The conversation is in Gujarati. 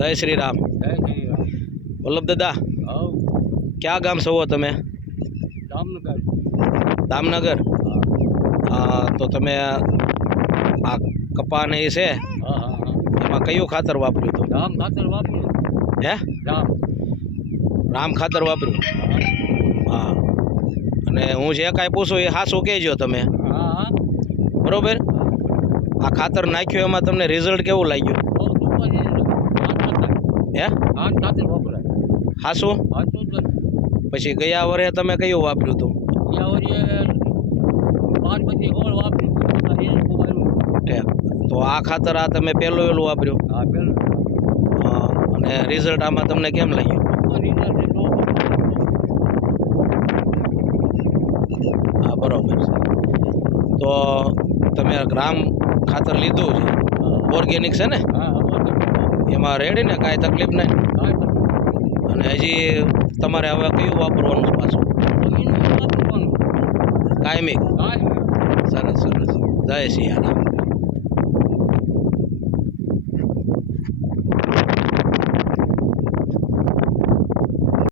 जय श्री राम। जय श्री राम। वल्लभ दादा, आओ क्या गाम से हो तमे? दामनगर। दामनगर। तो तमे आ कपा ने છે हाँ हाँ हाँ એમાં કયું ખાતર વાપર્યું હતું? राम खातर वापरू। હે राम રામ ખાતર વાપર્યું? हाँ હા, અને હું જે કાંઈ પૂછું એ હાસું કહેજો તમે, हाँ हाँ બરોબર? આ ખાતર નાખ્યું એમાં તમને રિઝલ્ટ કેવું લાગ્યું? बहुत ऊपर है। હે हाँ खातर वापरा। હાસું? हाँ तो પછી ગયા વર્ષે તમે કયું વાપર્યું હતું? या और ये बार बजे और वापरू। ये को वापरू। ઠેક. તો આ ખાતર આ તમે પહેલું વેલું વાપર્યું? हाँ बिल અને રિઝલ્ટ આમાં તમને કેમ લાગ્યું? ऊपर इधर से दो। હા બરોબર છે. તો તમે ગ્રામ ખાતર લીધું છે, ઓર્ગેનિક છે ને? हाँ એમાં રેડી ને કાંઈ તકલીફ નહીં? हाँ અને હજી તમારે હવે કયું વાપરવાનું છે પાછું? કાયમી? हाँ સરસ સરસ. જય સિયારામ.